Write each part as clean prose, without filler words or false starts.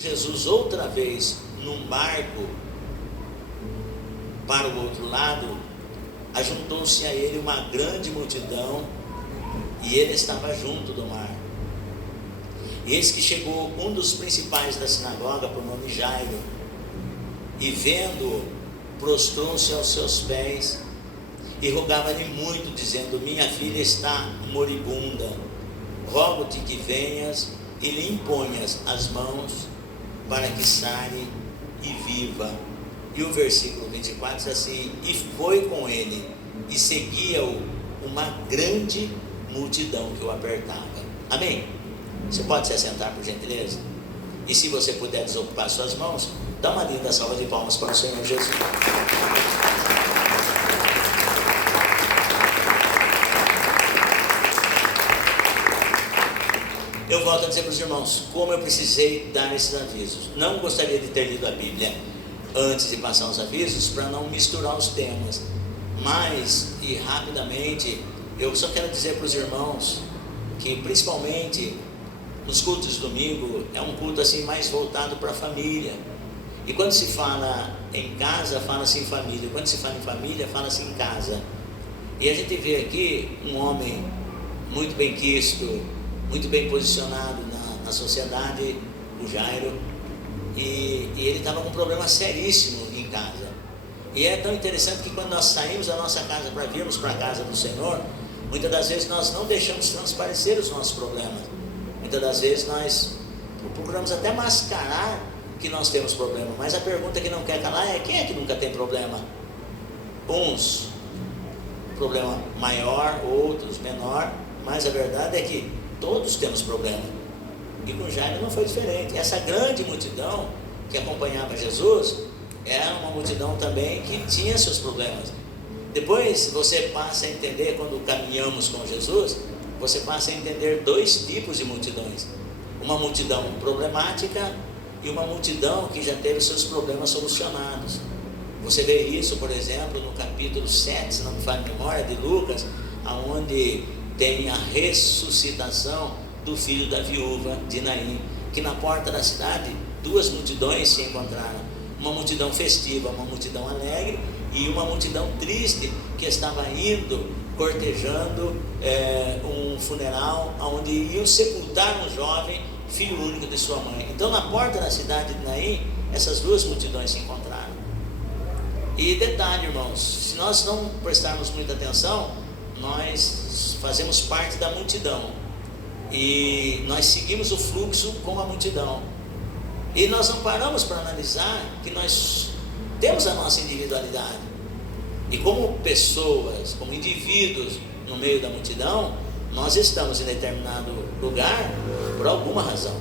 Jesus outra vez num barco para o outro lado, ajuntou-se a ele uma grande multidão, e ele estava junto do mar. E eis que chegou um dos principais da sinagoga, por nome Jairo, e vendo-o, prostrou-se aos seus pés e rogava-lhe muito, dizendo: minha filha está moribunda, rogo-te que venhas e lhe imponhas as mãos para que sare e viva. E o versículo 24 diz assim: e foi com ele, e seguia-o uma grande multidão que o apertava. Amém? Você pode se assentar, por gentileza? E se você puder desocupar suas mãos, dá uma linda salva de palmas para o Senhor Jesus. Eu volto a dizer para os irmãos como eu precisei dar esses avisos. Não gostaria de ter lido a Bíblia antes de passar os avisos, para não misturar os temas, mas, e rapidamente, eu só quero dizer para os irmãos que, principalmente nos cultos de domingo, é um culto assim mais voltado para a família. E quando se fala em casa, fala-se em família. Quando se fala em família, fala-se em casa. E a gente vê aqui um homem muito bem quisto, muito bem posicionado na sociedade, o Jairo, e ele estava com um problema seríssimo em casa. E é tão interessante que quando nós saímos da nossa casa para virmos para a casa do Senhor, muitas das vezes nós não deixamos transparecer os nossos problemas. Muitas das vezes nós procuramos até mascarar que nós temos problema, mas a pergunta que não quer calar é: quem é que nunca tem problema? Uns problema maior, outros menor, mas a verdade é que todos temos problema. E com Jairo não foi diferente. Essa grande multidão que acompanhava Jesus era uma multidão também que tinha seus problemas. Depois você passa a entender, quando caminhamos com Jesus, você passa a entender dois tipos de multidões: uma multidão problemática e uma multidão que já teve seus problemas solucionados. Você vê isso, por exemplo, no capítulo 7, se não me falha a memória, de Lucas, onde tem a ressuscitação do filho da viúva de Naim, que na porta da cidade duas multidões se encontraram: uma multidão festiva, uma multidão alegre, e uma multidão triste que estava indo, cortejando um funeral onde iam sepultar um jovem, filho único de sua mãe. Então na porta da cidade de Naim, essas duas multidões se encontraram. E detalhe, irmãos, se nós não prestarmos muita atenção, nós fazemos parte da multidão e nós seguimos o fluxo com a multidão, e nós não paramos para analisar que nós temos a nossa individualidade, e como pessoas, como indivíduos no meio da multidão, nós estamos em determinado lugar por alguma razão.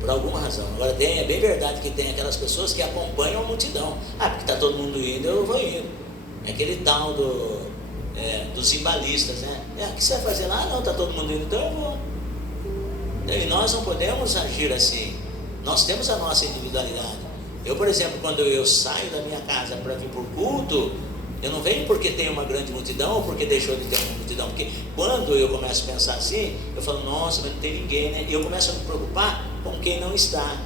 Por alguma razão. Agora é bem verdade que tem aquelas pessoas que acompanham a multidão. Porque está todo mundo indo, eu vou indo. É aquele tal dos zimbalistas, né? O que você vai fazer lá? Não, está todo mundo indo, então eu vou. E nós não podemos agir assim. Nós temos a nossa individualidade. Eu, por exemplo, quando eu saio da minha casa para vir para o culto, eu não venho porque tem uma grande multidão ou porque deixou de ter uma multidão. Porque quando eu começo a pensar assim, eu falo: nossa, mas não tem ninguém, né? E eu começo a me preocupar com quem não está.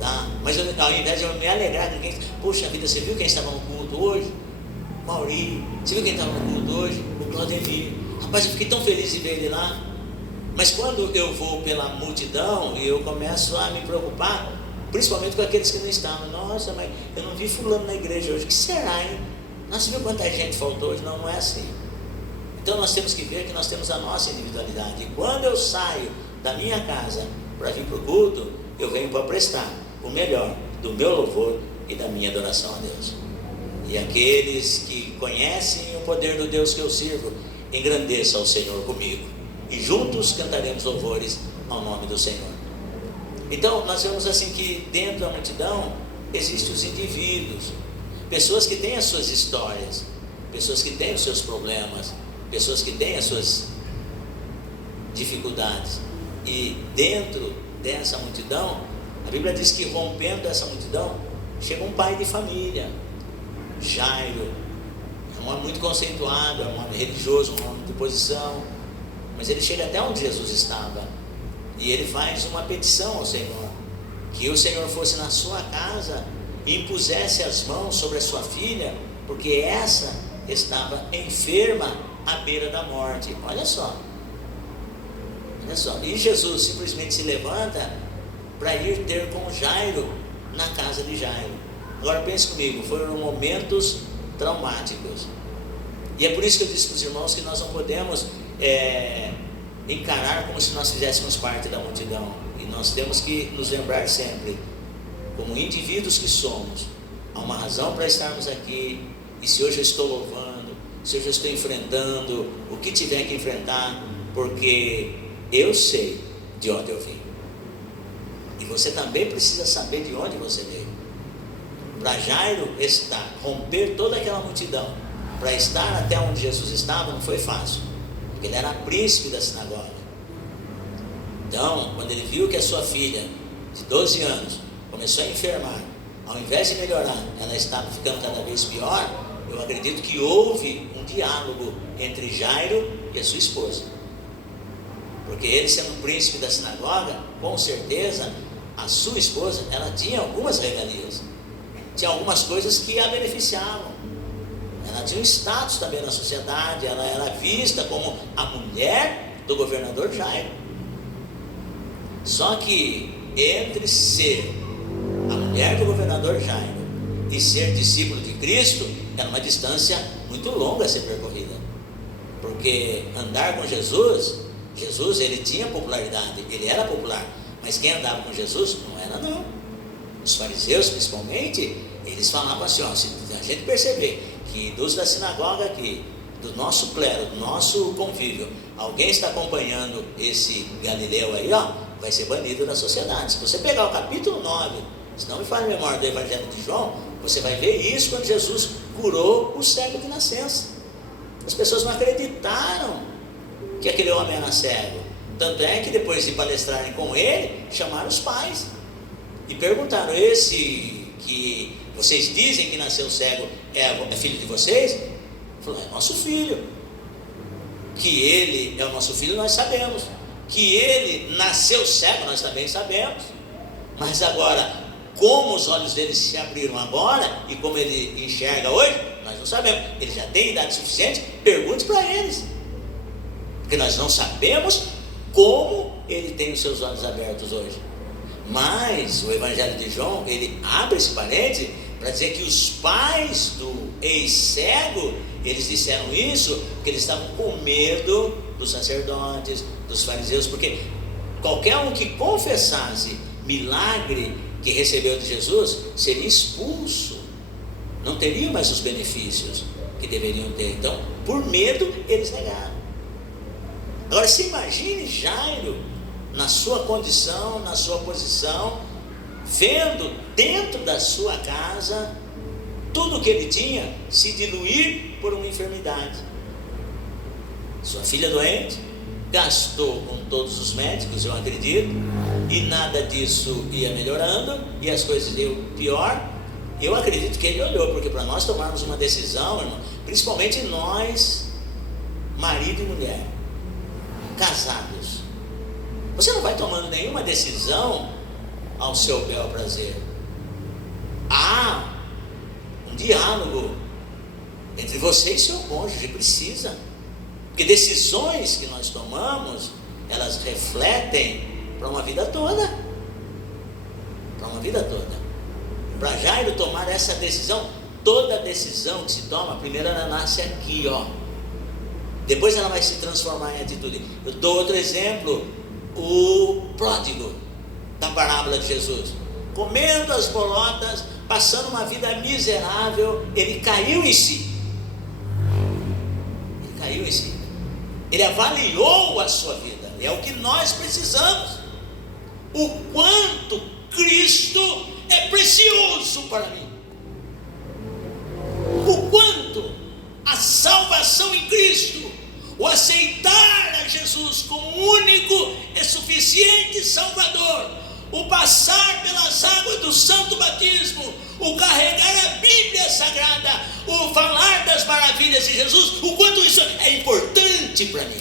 Tá? Mas ao invés de eu me alegrar com quem... Poxa vida, você viu quem estava no culto hoje? Mauri. Você viu quem estava no culto hoje? O Claudemir. Rapaz, eu fiquei tão feliz de ver ele lá. Mas quando eu vou pela multidão e eu começo a me preocupar, principalmente com aqueles que não estavam: nossa, mas eu não vi fulano na igreja hoje, o que será, hein? Nossa, viu quanta gente faltou hoje? Não, não é assim. Então nós temos que ver que nós temos a nossa individualidade, e quando eu saio da minha casa para vir para o culto, eu venho para prestar o melhor do meu louvor e da minha adoração a Deus. E aqueles que conhecem o poder do Deus que eu sirvo, engrandeçam ao Senhor comigo, e juntos cantaremos louvores ao nome do Senhor. Então nós vemos assim que dentro da multidão existem os indivíduos, pessoas que têm as suas histórias, pessoas que têm os seus problemas, pessoas que têm as suas dificuldades. E dentro dessa multidão, a Bíblia diz que rompendo essa multidão, chega um pai de família, Jairo. É um homem muito conceituado, é um homem religioso, um homem de posição, mas ele chega até onde Jesus estava. E ele faz uma petição ao Senhor, que o Senhor fosse na sua casa e impusesse as mãos sobre a sua filha, porque essa estava enferma à beira da morte. Olha só. E Jesus simplesmente se levanta para ir ter com Jairo na casa de Jairo. Agora pense comigo, foram momentos traumáticos. E é por isso que eu disse para os irmãos que nós não podemos encarar como se nós fizéssemos parte da multidão. E nós temos que nos lembrar sempre, como indivíduos que somos, há uma razão para estarmos aqui. E se hoje eu estou louvando, se hoje eu estou enfrentando o que tiver que enfrentar, porque eu sei de onde eu vim. E você também precisa saber de onde você veio. Para Jairo romper toda aquela multidão, para estar até onde Jesus estava, não foi fácil, porque ele era príncipe da sinagoga. Então, quando ele viu que a sua filha, de 12 anos, começou a enfermar, ao invés de melhorar, ela estava ficando cada vez pior, eu acredito que houve um diálogo entre Jairo e a sua esposa. Porque ele, sendo príncipe da sinagoga, com certeza, a sua esposa, ela tinha algumas regalias, tinha algumas coisas que a beneficiavam. Ela tinha um status também na sociedade, ela era vista como a mulher do governador Jairo. Só que entre ser a mulher do governador Jairo e ser discípulo de Cristo, era uma distância muito longa a ser percorrida. Porque andar com Jesus, ele tinha popularidade, ele era popular, mas quem andava com Jesus não era não. Os fariseus principalmente, eles falavam assim, se a gente perceber que dos da sinagoga aqui, do nosso clero, do nosso convívio, alguém está acompanhando esse Galileu aí, vai ser banido da sociedade. Se você pegar o capítulo 9, se não me falha a memória do Evangelho de João, você vai ver isso quando Jesus curou o cego de nascença. As pessoas não acreditaram que aquele homem era cego. Tanto é que depois de palestrarem com ele, chamaram os pais e perguntaram: esse que vocês dizem que nasceu cego é filho de vocês? Ele falou: é nosso filho. Que ele é o nosso filho, nós sabemos. Que ele nasceu cego, nós também sabemos. Mas agora, como os olhos dele se abriram agora e como ele enxerga hoje, nós não sabemos. Ele já tem idade suficiente? Pergunte para eles, porque nós não sabemos como ele tem os seus olhos abertos hoje. Mas o Evangelho de João, ele abre esse parênteses para dizer que os pais do ex-cego, eles disseram isso porque eles estavam com medo dos sacerdotes, dos fariseus, porque qualquer um que confessasse milagre que recebeu de Jesus seria expulso, não teria mais os benefícios que deveriam ter. Então, por medo, eles negaram. Agora, se imagine Jairo na sua condição, na sua posição, vendo dentro da sua casa tudo o que ele tinha se diluir por uma enfermidade. Sua filha doente, gastou com todos os médicos, eu acredito, e nada disso ia melhorando, e as coisas iam pior. Eu acredito que ele olhou, porque para nós tomarmos uma decisão, irmão, principalmente nós, marido e mulher, casados, você não vai tomando nenhuma decisão ao seu bel prazer. Há um diálogo entre você e seu cônjuge, precisa, porque decisões que nós tomamos, elas refletem para uma vida toda, para uma vida toda. Para Jairo tomar essa decisão, toda decisão que se toma, primeiro ela nasce aqui, depois ela vai se transformar em atitude. Eu dou outro exemplo, o pródigo da parábola de Jesus, comendo as bolotas, passando uma vida miserável, ele caiu em si, ele avaliou a sua vida. É o que nós precisamos, o quanto Cristo é precioso para mim, o quanto a salvação em Cristo, o aceitar a Jesus como único e suficiente Salvador, o passar pelas águas do santo batismo, o carregar a Bíblia Sagrada, o falar das maravilhas de Jesus, o quanto isso é importante para mim.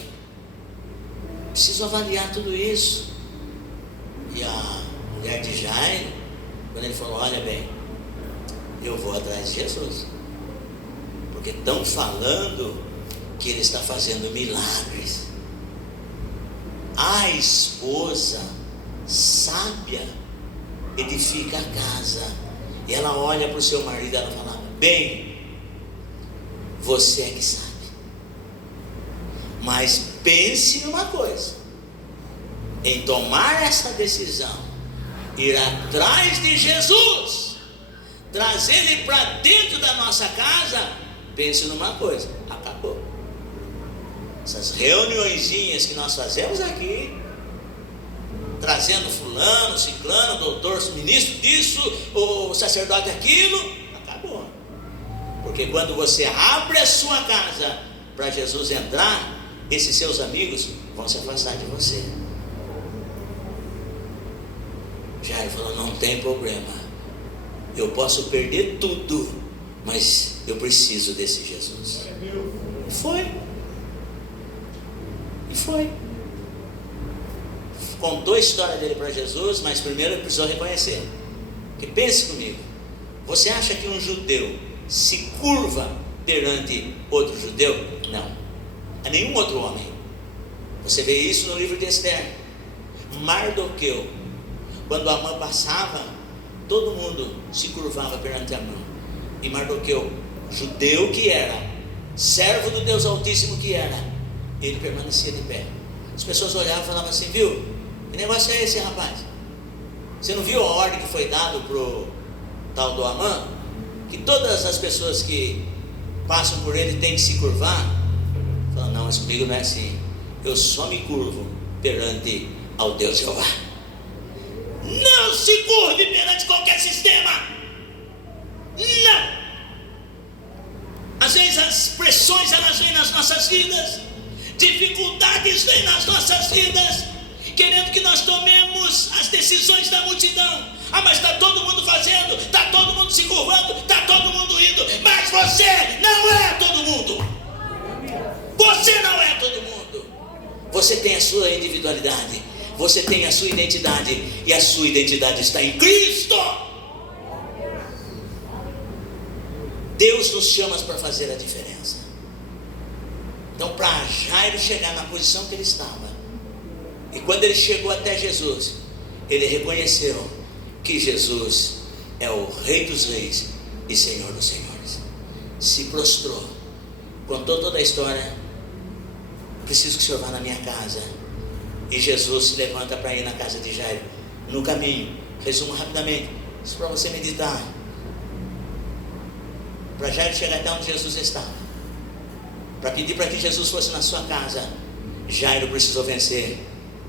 Preciso avaliar tudo isso. mulher de Jairo, quando ele falou: olha bem, eu vou atrás de Jesus, porque estão falando que ele está fazendo milagres. A esposa sábia edifica a casa, e ela olha para o seu marido e ela fala: bem, você é que sabe, mas pense numa coisa, em tomar essa decisão, ir atrás de Jesus, trazer ele para dentro da nossa casa. Pense numa coisa: acabou. Essas reuniõezinhas que nós fazemos aqui, trazendo fulano, ciclano, doutor, ministro disso, o sacerdote aquilo, acabou. Porque quando você abre a sua casa para Jesus entrar, esses seus amigos vão se afastar de você. Jairo falou: não tem problema, eu posso perder tudo, mas eu preciso desse Jesus. E foi. Contou a história dele para Jesus, mas primeiro ele precisou reconhecer. Porque pense comigo, você acha que um judeu se curva perante outro judeu? Não, a nenhum outro homem. Você vê isso no livro de Esther. Mardoqueu, quando Amã passava, todo mundo se curvava perante Amã. E Mardoqueu, judeu que era, servo do Deus Altíssimo que era, ele permanecia de pé. As pessoas olhavam e falavam assim: viu, que negócio é esse, rapaz? Você não viu a ordem que foi dada para o tal do Amã? Que todas as pessoas que passam por ele têm que se curvar? Fala: não, mas comigo não é assim, eu só me curvo perante ao Deus Jeová. Não se curve perante qualquer sistema. Não. Às vezes as pressões, elas vêm nas nossas vidas, dificuldades vêm nas nossas vidas, querendo que nós tomemos as decisões da multidão. Ah, mas está todo mundo fazendo, está todo mundo se curvando, está todo mundo indo, mas você não é todo mundo. Você não é todo mundo. Você tem a sua individualidade, você tem a sua identidade, e a sua identidade está em Cristo. Deus nos chama para fazer a diferença. Então, para Jairo chegar na posição que ele estava, e quando ele chegou até Jesus, ele reconheceu que Jesus é o Rei dos Reis e Senhor dos Senhores. Se prostrou, contou toda a história. Preciso que o senhor vá na minha casa. E Jesus se levanta para ir na casa de Jairo. No caminho, resumo rapidamente, isso para você meditar. Para Jairo chegar até onde Jesus estava, para pedir para que Jesus fosse na sua casa, Jairo precisou vencer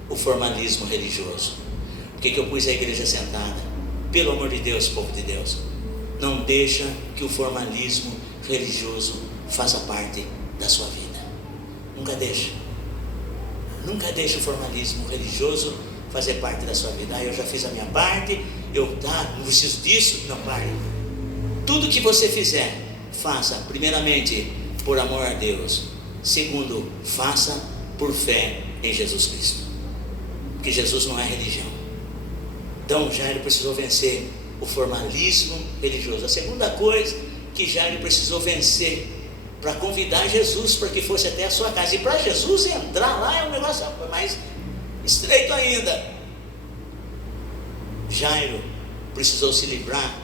o formalismo religioso. Por que eu pus a igreja sentada? Pelo amor de Deus, povo de Deus, não deixa que o formalismo religioso faça parte da sua vida. Nunca deixa. Nunca deixa o formalismo religioso fazer parte da sua vida. Eu já fiz a minha parte, não preciso disso. Não, pare. Tudo que você fizer, faça primeiramente por amor a Deus. Segundo, faça por fé em Jesus Cristo, porque Jesus não é religião. Então Jairo precisou vencer o formalismo religioso. A segunda coisa que Jairo precisou vencer para convidar Jesus para que fosse até a sua casa, e para Jesus entrar lá é um negócio mais estreito ainda. Jairo precisou se livrar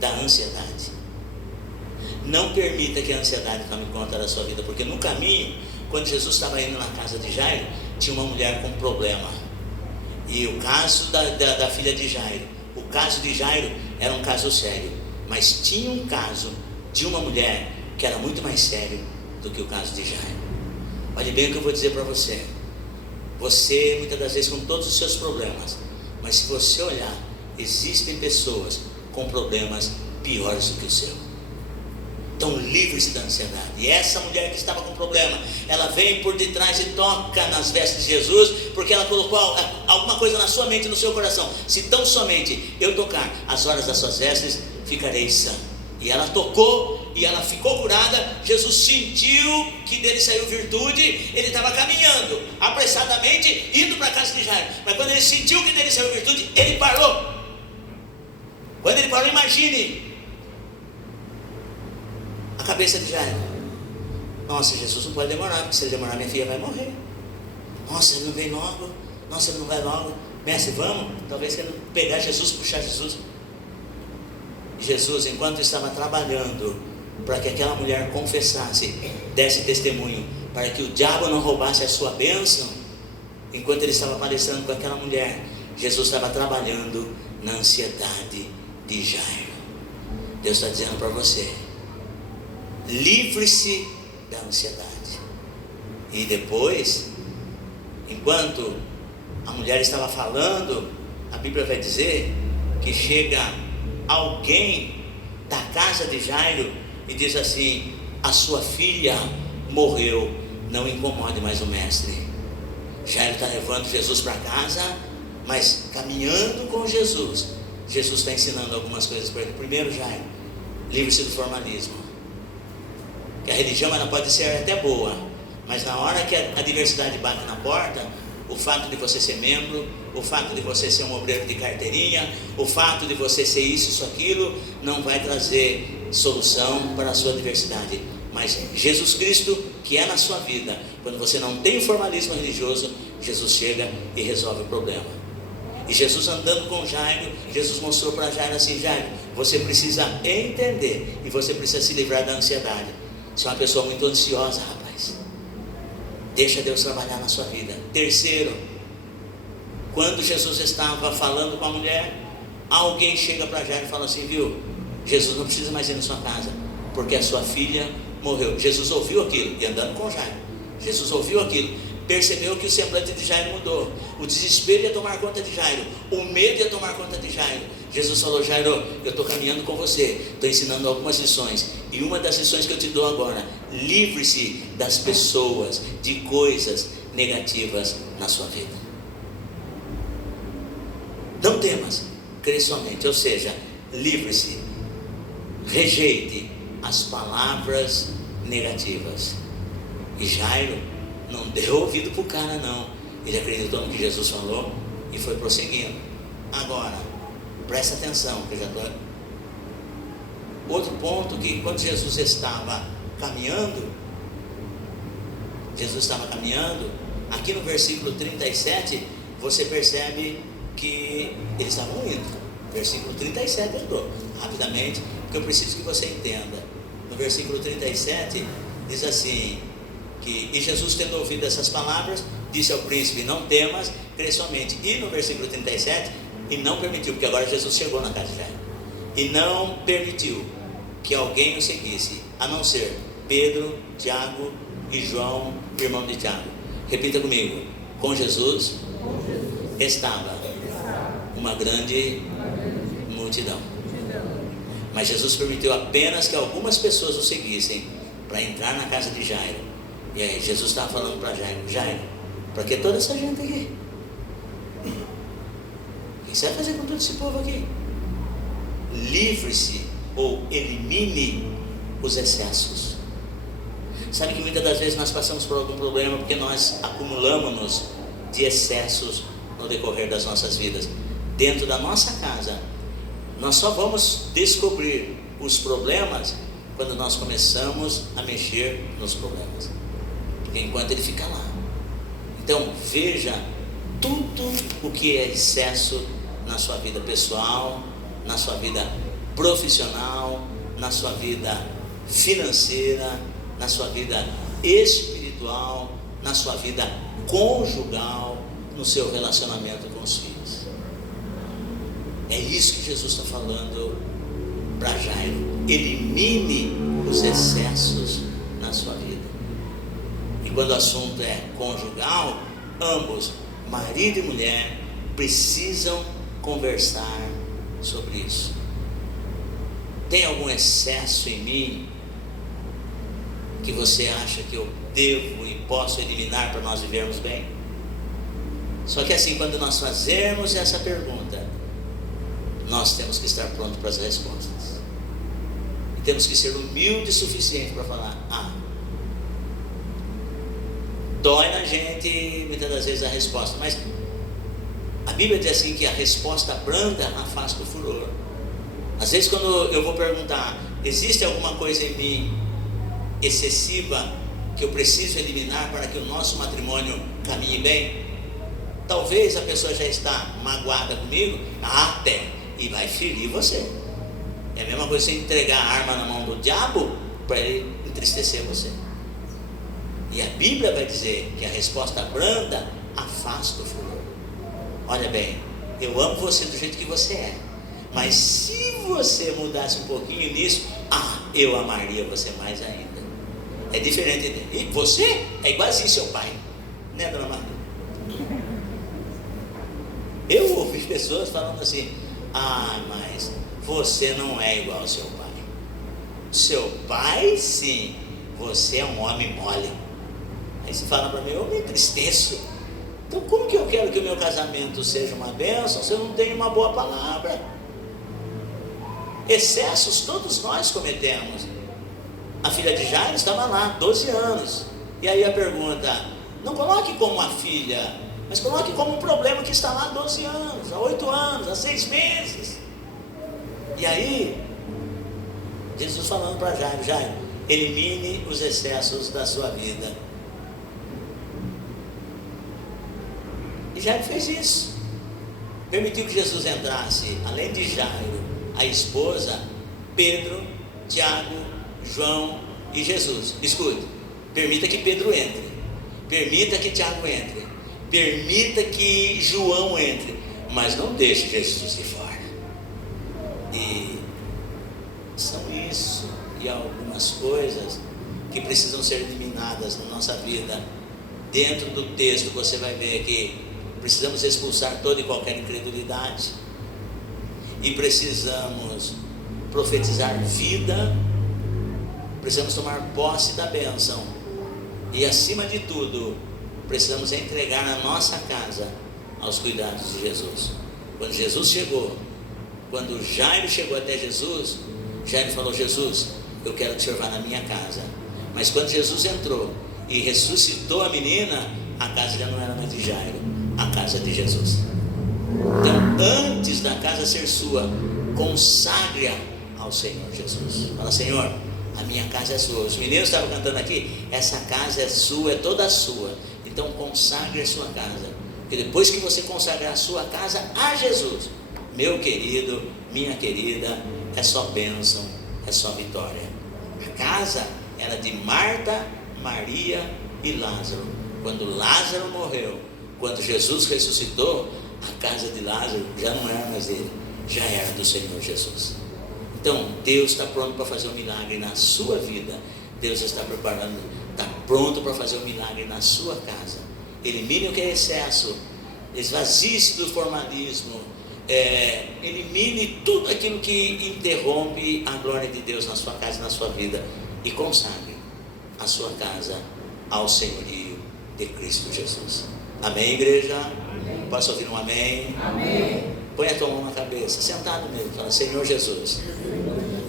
da ansiedade. Não permita que a ansiedade tome conta da sua vida, porque no caminho, quando Jesus estava indo na casa de Jairo, tinha uma mulher com problema. E o caso da filha de Jairo, o caso de Jairo era um caso sério, mas tinha um caso de uma mulher que era muito mais sério do que o caso de Jairo. Olhe bem o que eu vou dizer para você. Você, muitas das vezes, com todos os seus problemas, mas se você olhar, existem pessoas com problemas piores do que o seu. Então livre-se da ansiedade. E essa mulher que estava com problema, ela vem por detrás e toca nas vestes de Jesus, porque ela colocou alguma coisa na sua mente e no seu coração: se tão somente eu tocar as horas das suas vestes, ficarei sã. E ela tocou e ela ficou curada. Jesus sentiu que dele saiu virtude. Ele estava caminhando apressadamente, indo para a casa de Jairo, mas quando ele sentiu que dele saiu virtude, ele parou. Quando ele parou, imagine a cabeça de Jairo. Nossa, Jesus não pode demorar, porque se ele demorar, minha filha vai morrer. Nossa, ele não vem logo. Nossa, ele não vai logo. Mestre, vamos? Talvez querendo pegar Jesus, puxar Jesus. Jesus, enquanto estava trabalhando para que aquela mulher confessasse, desse testemunho, para que o diabo não roubasse a sua bênção, enquanto ele estava palestrando com aquela mulher, Jesus estava trabalhando na ansiedade de Jairo. Deus está dizendo para você: livre-se da ansiedade. E depois, enquanto a mulher estava falando, a Bíblia vai dizer que chega alguém da casa de Jairo e diz assim: a sua filha morreu, não incomode mais o mestre. Jairo está levando Jesus para casa, mas caminhando com Jesus, Jesus está ensinando algumas coisas para ele. Primeiro, Jairo, livre-se do formalismo. Que a religião ela pode ser até boa, mas na hora que a diversidade bate na porta, o fato de você ser membro, o fato de você ser um obreiro de carteirinha, o fato de você ser isso, aquilo, não vai trazer solução para a sua diversidade. Mas Jesus Cristo, que é na sua vida, quando você não tem o formalismo religioso, Jesus chega e resolve o problema. E Jesus andando com Jairo, Jesus mostrou para Jairo assim: Jairo, você precisa entender e você precisa se livrar da ansiedade. Você é uma pessoa muito ansiosa, rapaz. Deixa Deus trabalhar na sua vida. Terceiro, quando Jesus estava falando com a mulher, alguém chega para Jairo e fala assim: viu, Jesus não precisa mais ir na sua casa, porque a sua filha morreu. Jesus ouviu aquilo, e andando com Jairo, Jesus ouviu aquilo, percebeu que o semblante de Jairo mudou, o desespero ia tomar conta de Jairo, o medo ia tomar conta de Jairo. Jesus falou: Jairo, eu estou caminhando com você, estou ensinando algumas lições, e uma das lições que eu te dou agora: livre-se das pessoas, de coisas negativas na sua vida. Não temas, crê somente. Ou seja, livre-se, rejeite as palavras negativas. E Jairo não deu ouvido para o cara, não. Ele acreditou no que Jesus falou e foi prosseguindo. Agora, presta atenção, que eu já estou. Outro ponto, que quando Jesus estava caminhando, aqui no versículo 37, você percebe que eles estavam indo. Versículo 37 eu estou rapidamente, porque eu preciso que você entenda. No versículo 37 diz assim: e Jesus, tendo ouvido essas palavras, disse ao príncipe: não temas, crê somente. E no versículo 37, e não permitiu, porque agora Jesus chegou na casa de Jairo, e não permitiu que alguém o seguisse, a não ser Pedro, Tiago e João, irmão de Tiago. Repita comigo: com Jesus estava uma grande multidão. Mas Jesus permitiu apenas que algumas pessoas o seguissem para entrar na casa de Jairo. E aí Jesus estava falando para Jairo: Jairo, para que toda essa gente aqui? O que você vai fazer com todo esse povo aqui? Livre-se ou elimine os excessos. Sabe que muitas das vezes nós passamos por algum problema porque nós acumulamos-nos de excessos no decorrer das nossas vidas. Dentro da nossa casa, nós só vamos descobrir os problemas quando nós começamos a mexer nos problemas, porque enquanto ele fica lá. Então veja tudo o que é excesso na sua vida pessoal, na sua vida profissional, na sua vida financeira, na sua vida espiritual, na sua vida conjugal, no seu relacionamento com os filhos. É isso que Jesus está falando para Jairo: elimine os excessos na sua vida. E quando o assunto é conjugal, ambos, marido e mulher, precisam conversar sobre isso. Tem algum excesso em mim que você acha que eu devo e posso eliminar para nós vivermos bem? Só que assim, quando nós fazermos essa pergunta, nós temos que estar prontos para as respostas. E temos que ser humildes o suficiente para falar: dói na gente muitas das vezes a resposta, mas a Bíblia diz assim que a resposta branda afasta o furor. Às vezes quando eu vou perguntar, existe alguma coisa em mim excessiva que eu preciso eliminar para que o nosso matrimônio caminhe bem? Talvez a pessoa já está magoada comigo, até, e vai ferir você. É a mesma coisa você entregar a arma na mão do diabo para ele entristecer você. E a Bíblia vai dizer que a resposta branda afasta o furor. Olha bem, eu amo você do jeito que você é, mas se você mudasse um pouquinho nisso, eu amaria você mais ainda. É diferente dele. E você é igualzinho seu pai, né, dona Maria? Eu ouvi pessoas falando assim: mas você não é igual ao seu pai. Seu pai, sim, você é um homem mole. Aí você fala para mim, eu me entristeço. Então como que eu quero que o meu casamento seja uma bênção se eu não tenho uma boa palavra? Excessos todos nós cometemos. A filha de Jairo estava lá, 12 anos. E aí a pergunta, não coloque como a filha, mas coloque como um problema que está lá há 12 anos, há 8 anos, há 6 meses. E aí, Jesus falando para Jairo, Jairo, elimine os excessos da sua vida. E Jairo fez isso. Permitiu que Jesus entrasse, além de Jairo, a esposa, Pedro, Tiago, João e Jesus. Escute, permita que Pedro entre, permita que Tiago entre, permita que João entre, mas não deixe Jesus de fora. E são isso e algumas coisas que precisam ser eliminadas na nossa vida. Dentro do texto você vai ver que precisamos expulsar toda e qualquer incredulidade, e precisamos profetizar vida, precisamos tomar posse da bênção, e acima de tudo precisamos entregar a nossa casa aos cuidados de Jesus. Quando Jesus chegou, quando Jairo chegou até Jesus, Jairo falou: Jesus, eu quero que o Senhor vá na minha casa. Mas quando Jesus entrou e ressuscitou a menina, a casa já não era mais de Jairo, a casa de Jesus. Então, antes da casa ser sua, consagre-a ao Senhor Jesus. Fala: Senhor, a minha casa é sua. Os meninos estavam cantando aqui, essa casa é sua, é toda sua. Então consagre a sua casa, porque depois que você consagrar a sua casa a Jesus, meu querido, minha querida, é só bênção, é só vitória. A casa era de Marta, Maria e Lázaro. Quando Lázaro morreu, quando Jesus ressuscitou, a casa de Lázaro já não era mais dele, já era do Senhor Jesus. Então Deus está pronto para fazer um milagre na sua vida. Deus está preparando, está pronto para fazer um milagre na sua casa. Elimine o que é excesso, esvazie-se do formalismo, elimine tudo aquilo que interrompe a glória de Deus na sua casa e na sua vida, e consagre a sua casa ao senhorio de Cristo Jesus. Amém, igreja? Amém. Posso ouvir um amém? Amém. Põe a tua mão na cabeça, sentado mesmo, fala: Senhor Jesus,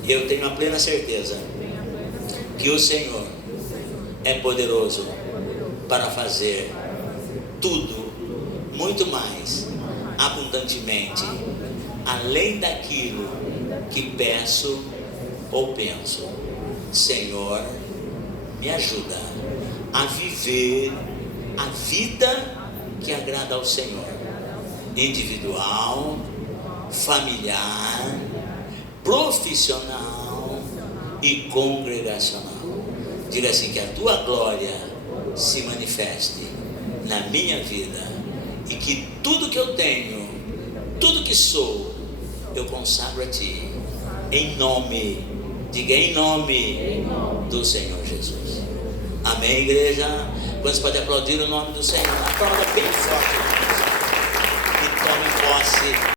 eu tenho a plena certeza que o Senhor é poderoso para fazer tudo, muito mais, abundantemente, além daquilo que peço ou penso. Senhor, me ajuda a viver a vida que agrada ao Senhor, individual, familiar, profissional e congregacional. Diga assim: que a tua glória se manifeste na minha vida, e que tudo que eu tenho, tudo que sou, eu consagro a ti, em nome, diga em nome do Senhor Jesus. Amém, igreja? Quantos podem aplaudir o nome do Senhor? Aplauda bem forte e tome posse